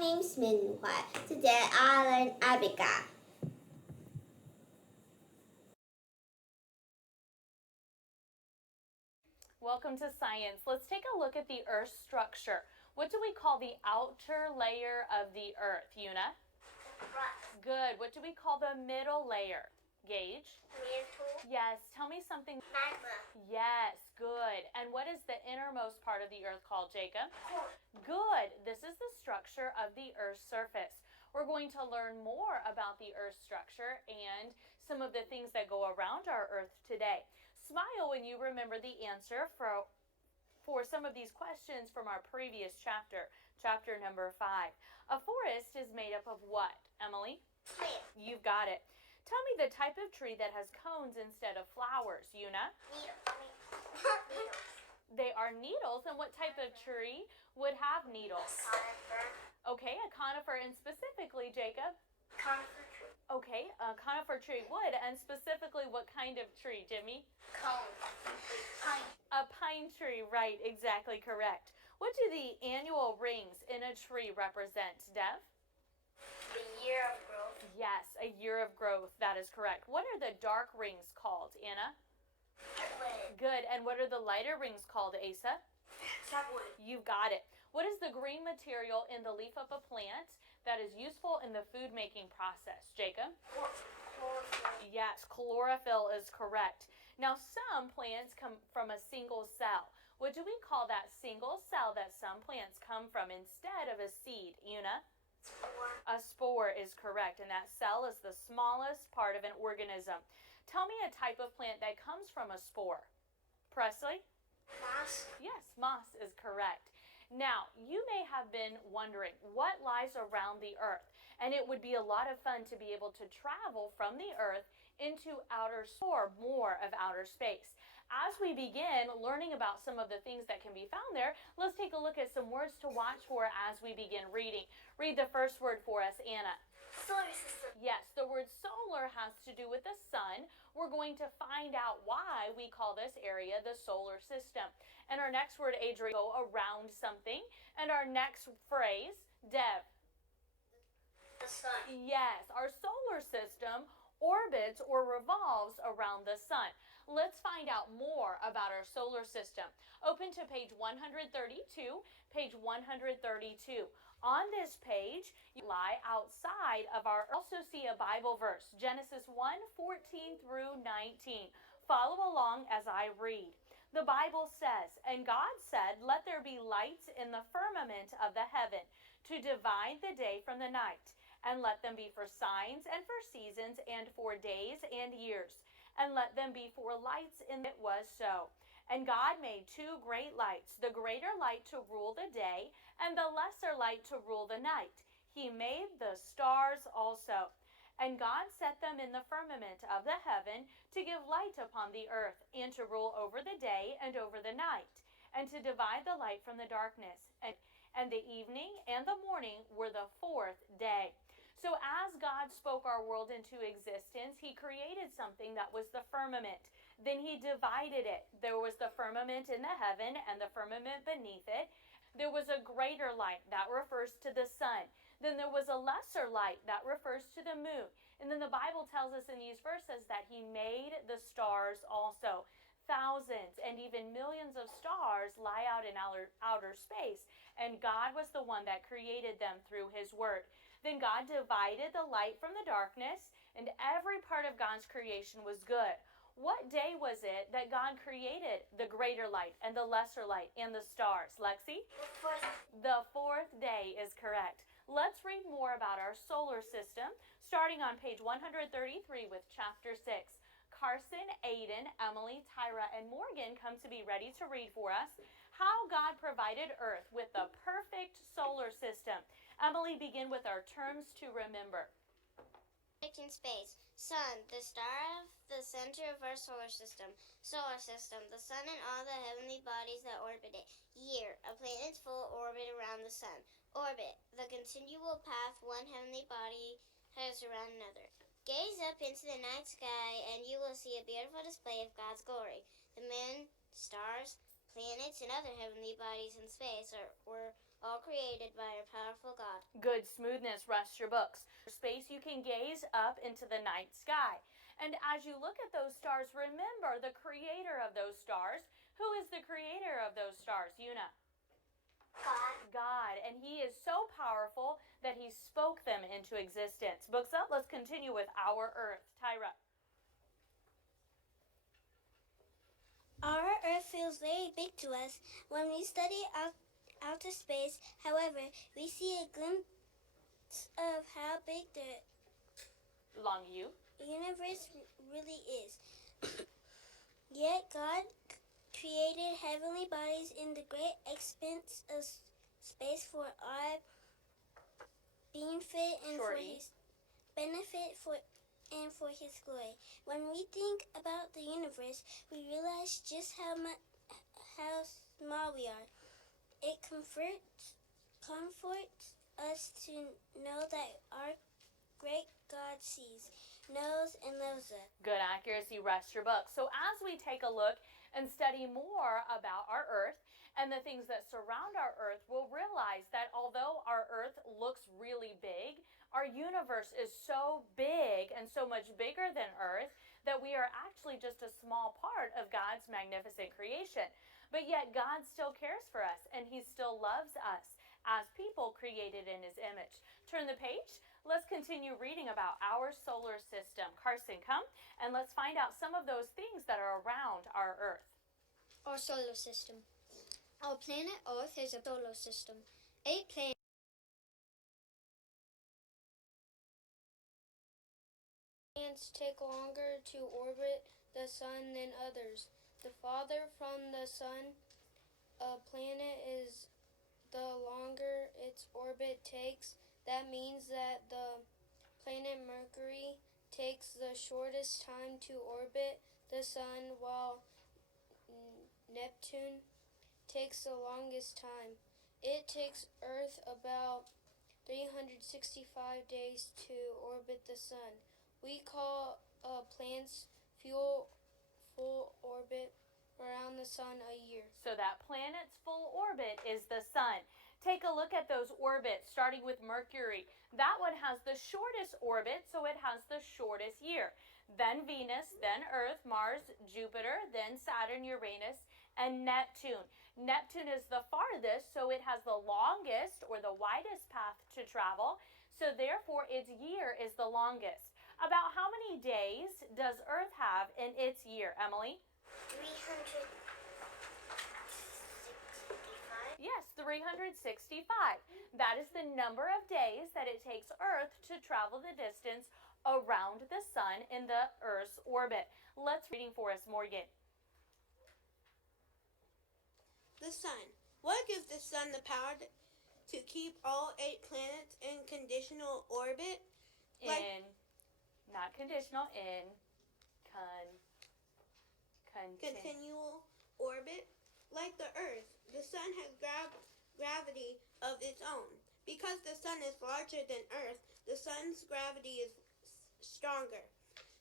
name's Minhua. Today I learn Abiga. Welcome to science. Let's take a look at the Earth's structure. What do we call the outer layer of the Earth, Yuna? Crust. Good. What do we call the middle layer? Gage? Mantle. Yes. Tell me something. Magma. Yes. Good. And what is the innermost part of the Earth called, Jacob? Core. Good. This is the structure of the Earth's surface. We're going to learn more about the Earth's structure and some of the things that go around our Earth today. Smile when you remember the answer for some of these questions from our previous chapter, chapter number 5. A forest is made up of what, Emily? Plant. You've got it. Tell me the type of tree that has cones instead of flowers, Yuna. Needles. They are needles, and what type of tree would have needles? Conifer. Okay, a conifer, and specifically, Jacob? Conifer tree. Okay, a conifer tree would, and specifically what kind of tree, Jimmy? Cone. Pine. A pine tree, right, exactly correct. What do the annual rings in a tree represent, Dev? The year of growth. Yes, a year of growth, that is correct. What are the dark rings called, Anna? Wood. Good, and what are the lighter rings called, Asa? Sapwood. You've got it. What is the green material in the leaf of a plant that is useful in the food making process, Jacob? Chlorophyll. Yes, chlorophyll is correct. Now, some plants come from a single cell. What do we call that single cell that some plants come from instead of a seed, Una? Spore. A spore is correct, and that cell is the smallest part of an organism. Tell me a type of plant that comes from a spore. Presley? Moss. Yes, moss is correct. Now, you may have been wondering what lies around the Earth, and it would be a lot of fun to be able to travel from the Earth into outer or more of outer space. As we begin learning about some of the things that can be found there, let's take a look at some words to watch for as we begin reading. Read the first word for us, Anna. Solar system. Yes, the word solar has to do with the sun. We're going to find out why we call this area the solar system. And our next word, Adrian, go around something. And our next phrase, Dev. The sun. Yes, our solar system orbits or revolves around the sun. Let's find out more about our solar system. Open to page 132, page 132. On this page, you lie outside of our, also see a Bible verse, Genesis 1:14 through 19. Follow along as I read. The Bible says, "And God said, let there be lights in the firmament of the heaven to divide the day from the night, and let them be for signs and for seasons and for days and years, and let them be for lights." And it was so. And God made two great lights, the greater light to rule the day, and the lesser light to rule the night. He made the stars also. And God set them in the firmament of the heaven to give light upon the earth, and to rule over the day and over the night, and to divide the light from the darkness. And the evening and the morning were the fourth day. So as God spoke our world into existence, he created something that was the firmament. Then he divided it. There was the firmament in the heaven and the firmament beneath it. There was a greater light that refers to the sun. Then there was a lesser light that refers to the moon. And then the Bible tells us in these verses that he made the stars also. Thousands and even millions of stars lie out in outer space, and God was the one that created them through his word. Then God divided the light from the darkness, and every part of God's creation was good. What day was it that God created the greater light and the lesser light and the stars? Lexi? The fourth day is correct. Let's read more about our solar system, starting on page 133 with chapter 6. Carson, Aiden, Emily, Tyra, and Morgan come to be ready to read for us how God provided Earth with the perfect solar system. Emily, begin with our terms to remember. In space. Sun, the star of the center of our solar system. Solar system, the sun and all the heavenly bodies that orbit it. Year, a planet's full orbit around the sun. Orbit, the continual path one heavenly body has around another. Gaze up into the night sky and you will see a beautiful display of God's glory. The moon, stars, planets, and other heavenly bodies in space were all created by our powerful God. Good smoothness rests your books. Space you can gaze up into the night sky. And as you look at those stars, remember the creator of those stars. Who is the creator of those stars, Una? God. And he is so powerful that he spoke them into existence. Books up, let's continue with our Earth. Tyra. Our Earth feels very big to us. When we study outer space, however, we see a glimpse of how big the Long you. universe really is. Yet God created heavenly bodies in the great expanse of space for our benefit and for his benefit and for his glory. When we think about the universe, we realize just how small we are. It comforts us to know that our great God sees, knows, and loves us. Good accuracy, rest your book. So as we take a look and study more about our Earth and the things that surround our Earth, we'll realize that although our Earth looks really big, our universe is so big and so much bigger than Earth that we are actually just a small part of God's magnificent creation. But yet God still cares for us and he still loves us as people created in his image. Turn the page. Let's continue reading about our solar system. Carson, come and let's find out some of those things that are around our Earth. Our solar system. Our planet Earth is a solar system. 8 planets take longer to orbit the sun than others. The farther from the sun a planet is, the longer its orbit takes. That means that the planet Mercury takes the shortest time to orbit the sun, while Neptune takes the longest time. It takes Earth about 365 days to orbit the sun. We call planets full orbit around the sun a year. So that planet's full orbit is the sun. Take a look at those orbits, starting with Mercury. That one has the shortest orbit, so it has the shortest year. Then Venus, then Earth, Mars, Jupiter, then Saturn, Uranus, and Neptune. Neptune is the farthest, so it has the longest or the widest path to travel, so therefore its year is the longest. About how many days does Earth have in its year, Emily? 365. Yes, 365. That is the number of days that it takes Earth to travel the distance around the sun in the Earth's orbit. Let's reading for us, Morgan. The sun. What gives the sun the power to keep all 8 planets in conditional orbit? Not conditional, in continual orbit? Like the Earth, the sun has gravity of its own. Because the sun is larger than Earth, the sun's gravity is stronger.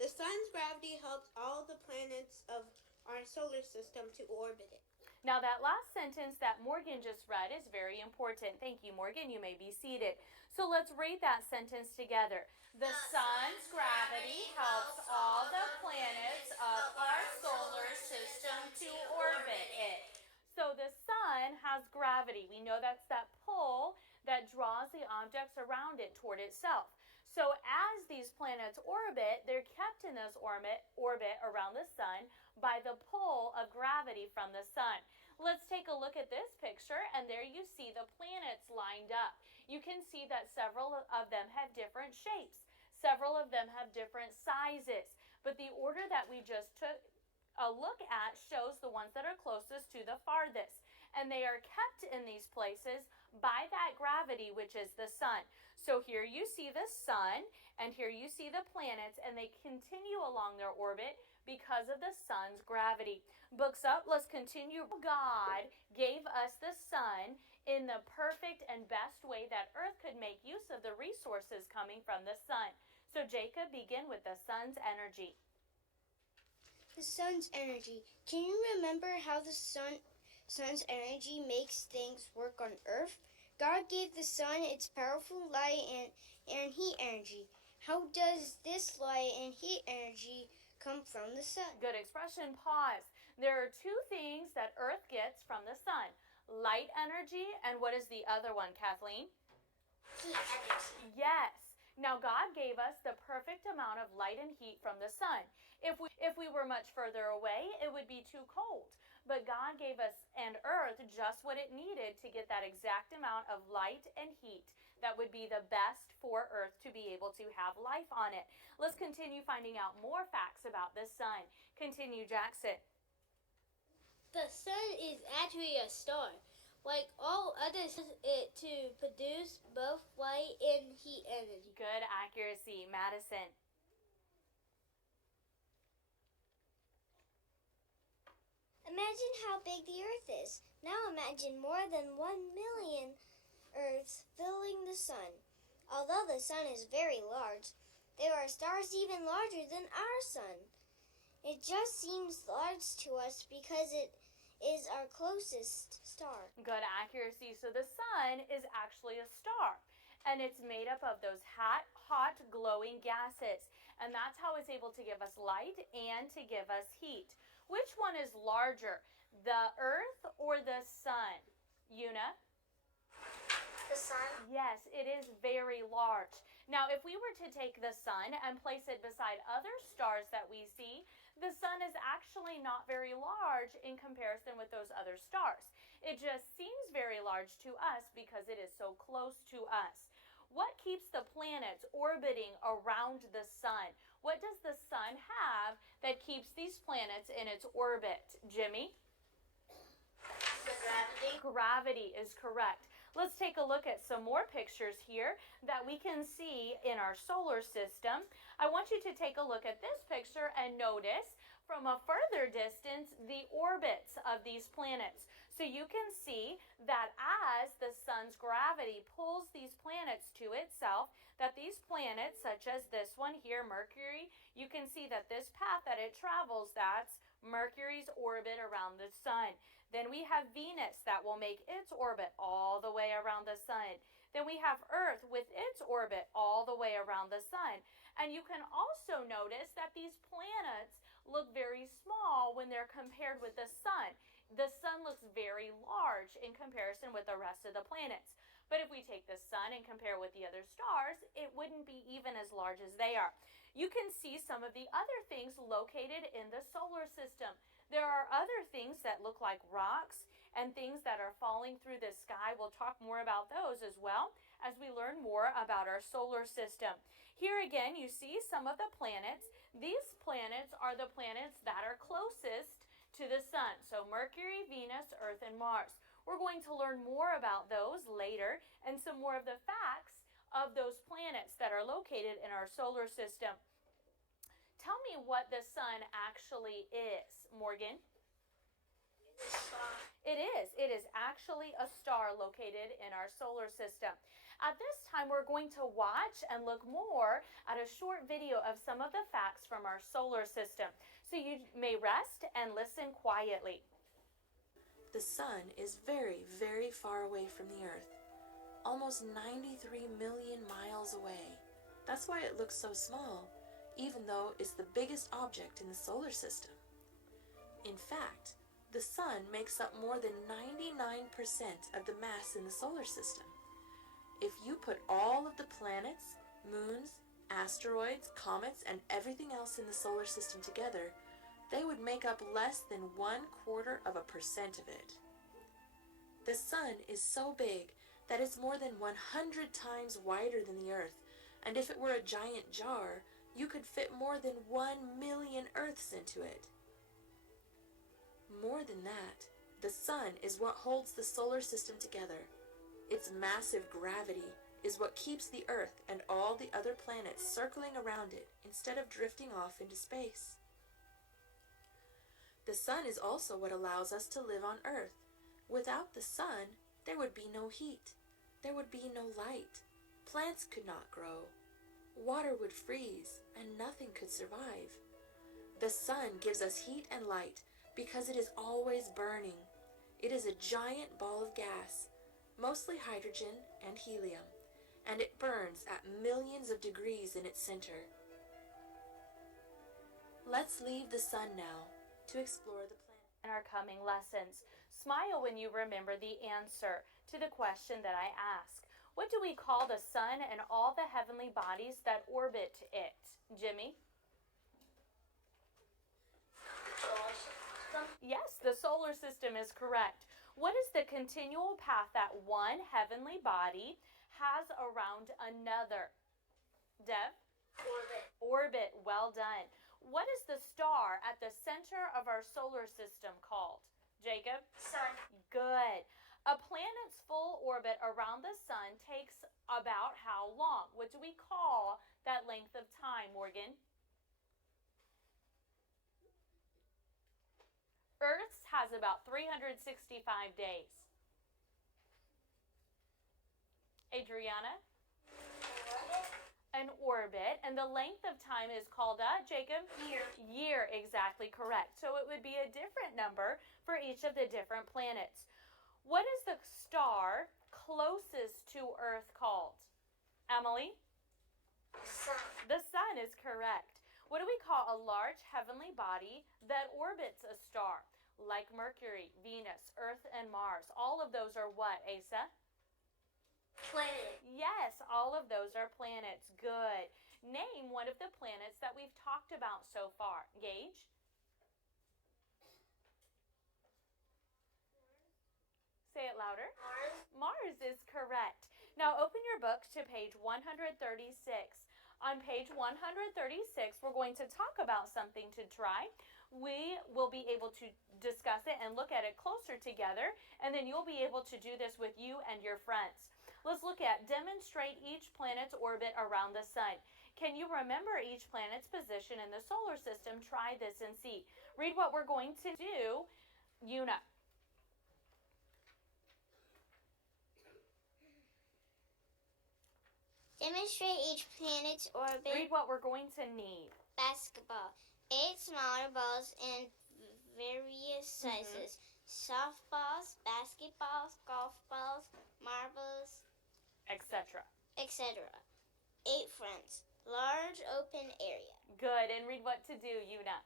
The sun's gravity helps all the planets of our solar system to orbit it. Now that last sentence that Morgan just read is very important. Thank you, Morgan. You may be seated. So let's read that sentence together. The sun's gravity helps all the planets of our solar system to orbit it. So the sun has gravity. We know that's that pull that draws the objects around it toward itself. So as these planets orbit, they're kept in this orbit around the sun by the pull of gravity from the sun. Let's take a look at this picture, and there you see the planets lined up. You can see that several of them have different shapes. Several of them have different sizes, but the order that we just took a look at shows the ones that are closest to the farthest, and they are kept in these places by that gravity, which is the sun. So here you see the sun, and here you see the planets, and they continue along their orbit because of the sun's gravity. Books up, let's continue. God gave us the sun in the perfect and best way that Earth could make use of the resources coming from the sun. So Jacob, begin with the sun's energy. The sun's energy. Can you remember how the sun's energy makes things work on Earth? God gave the sun its powerful light and heat energy. How does this light and heat energy come from the sun? Good expression. Pause. There are two things that Earth gets from the sun: light energy, and what is the other one, Kathleen? Heat energy. Yes. Now God gave us the perfect amount of light and heat from the sun. If we were much further away, it would be too cold. But God gave us and Earth just what it needed to get that exact amount of light and heat that would be the best for Earth to be able to have life on it. Let's continue finding out more facts about the sun. Continue, Jackson. The sun is actually a star. Like all others, it to produce both light and heat energy. Good accuracy, Madison. Imagine how big the Earth is. Now imagine more than 1,000,000 Earths filling the sun. Although the sun is very large, there are stars even larger than our sun. It just seems large to us because it is our closest star. Good accuracy. So the sun is actually a star, and it's made up of those hot, glowing gases. And that's how it's able to give us light and to give us heat. Which one is larger, the Earth or the sun? Una? The sun? Yes, it is very large. Now, if we were to take the sun and place it beside other stars that we see, the sun is actually not very large in comparison with those other stars. It just seems very large to us because it is so close to us. What keeps the planets orbiting around the sun? What does the sun have that keeps these planets in its orbit? Jimmy? The gravity. Gravity is correct. Let's take a look at some more pictures here that we can see in our solar system. I want you to take a look at this picture and notice from a further distance the orbits of these planets. So you can see that as the sun's gravity pulls these planets to itself, that these planets, such as this one here, Mercury, you can see that this path that it travels, that's Mercury's orbit around the sun. Then we have Venus that will make its orbit all the way around the sun. Then we have Earth with its orbit all the way around the sun. And you can also notice that these planets look very small when they're compared with the sun. The sun looks very large in comparison with the rest of the planets. But if we take the sun and compare with the other stars, it wouldn't be even as large as they are. You can see some of the other things located in the solar system. There are other things that look like rocks and things that are falling through the sky. We'll talk more about those as well as we learn more about our solar system. Here again, you see some of the planets. These planets are the planets that are closest to the sun. So Mercury, Venus, Earth, and Mars. We're going to learn more about those later and some more of the facts of those planets that are located in our solar system. Tell me what the sun actually is, Morgan. It is. It is actually a star located in our solar system. At this time, we're going to watch and look more at a short video of some of the facts from our solar system. So you may rest and listen quietly. The sun is very, very far away from the Earth, almost 93 million miles away. That's why it looks so small, even though it's the biggest object in the solar system. In fact, the sun makes up more than 99% of the mass in the solar system. If you put all of the planets, moons, asteroids, comets, and everything else in the solar system together, they would make up less than 0.25% of it. The sun is so big that it's more than 100 times wider than the Earth, and if it were a giant jar, you could fit more than 1,000,000 Earths into it. More than that, the sun is what holds the solar system together. Its massive gravity is what keeps the Earth and all the other planets circling around it instead of drifting off into space. The sun is also what allows us to live on Earth. Without the sun, there would be no heat. There would be no light. Plants could not grow. Water would freeze, and nothing could survive. The sun gives us heat and light because it is always burning. It is a giant ball of gas. mostly hydrogen and helium, and it burns at millions of degrees in its center. Let's leave the sun now to explore the planet. In our coming lessons, smile when you remember the answer to the question that I asked. What do we call the sun and all the heavenly bodies that orbit it? Jimmy? Solar system. Yes, the solar system is correct. What is the continual path that one heavenly body has around another? Dev? Orbit. Orbit, well done. What is the star at the center of our solar system called? Jacob? Sun. Good. A planet's full orbit around the sun takes about how long? What do we call that length of time, Morgan? Earth's has about 365 days. Adriana? An orbit, and the length of time is called a, Jacob? Year. Year, exactly correct. So it would be a different number for each of the different planets. What is the star closest to Earth called? Emily? Sun. The sun is correct. What do we call a large heavenly body that orbits a star? Like Mercury, Venus, Earth, and Mars. All of those are what, Asa? Planet. Yes, all of those are planets. Good. Name one of the planets that we've talked about so far. Gage? Say it louder. Mars. Mars is correct. Now open your book to page 136. On page 136, we're going to talk about something to try. We will be able to discuss it and look at it closer together, and then you'll be able to do this with you and your friends. Let's look at demonstrate each planet's orbit around the sun. Can you remember each planet's position in the solar system? Try this and see. Read what we're going to do. Una. Demonstrate each planet's orbit. Read what we're going to need. Basketball. 8 smaller balls in various sizes. Softballs, basketballs, golf balls, marbles, Etc. etc. 8 friends. Large open area. Good. And read what to do, Una.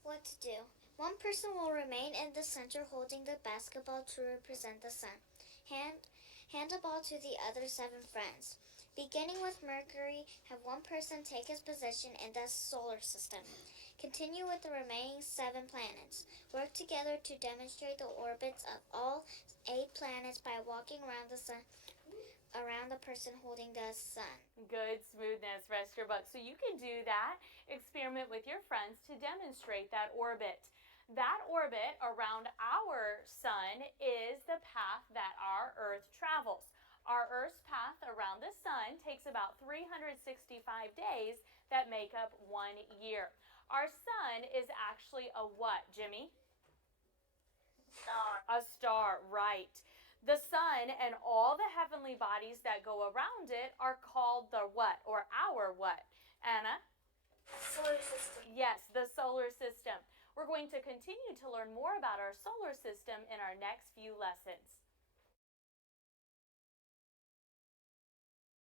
What to do? One person will remain in the center holding the basketball to represent the sun. Hand the ball to the other 7 friends. Beginning with Mercury, have one person take his position in the solar system. Continue with the remaining 7 planets. Work together to demonstrate the orbits of all 8 planets by walking around the sun, around the person holding the sun. Good smoothness. Rest your butt. So you can do that. Experiment with your friends to demonstrate that orbit. That orbit around our sun is the path that our Earth travels. Our Earth's path around the sun takes about 365 days that make up 1 year. Our sun is actually a what, Jimmy? Star. A star, right. The sun and all the heavenly bodies that go around it are called the what, or our what? Anna? Solar system. Yes, the solar system. We're going to continue to learn more about our solar system in our next few lessons.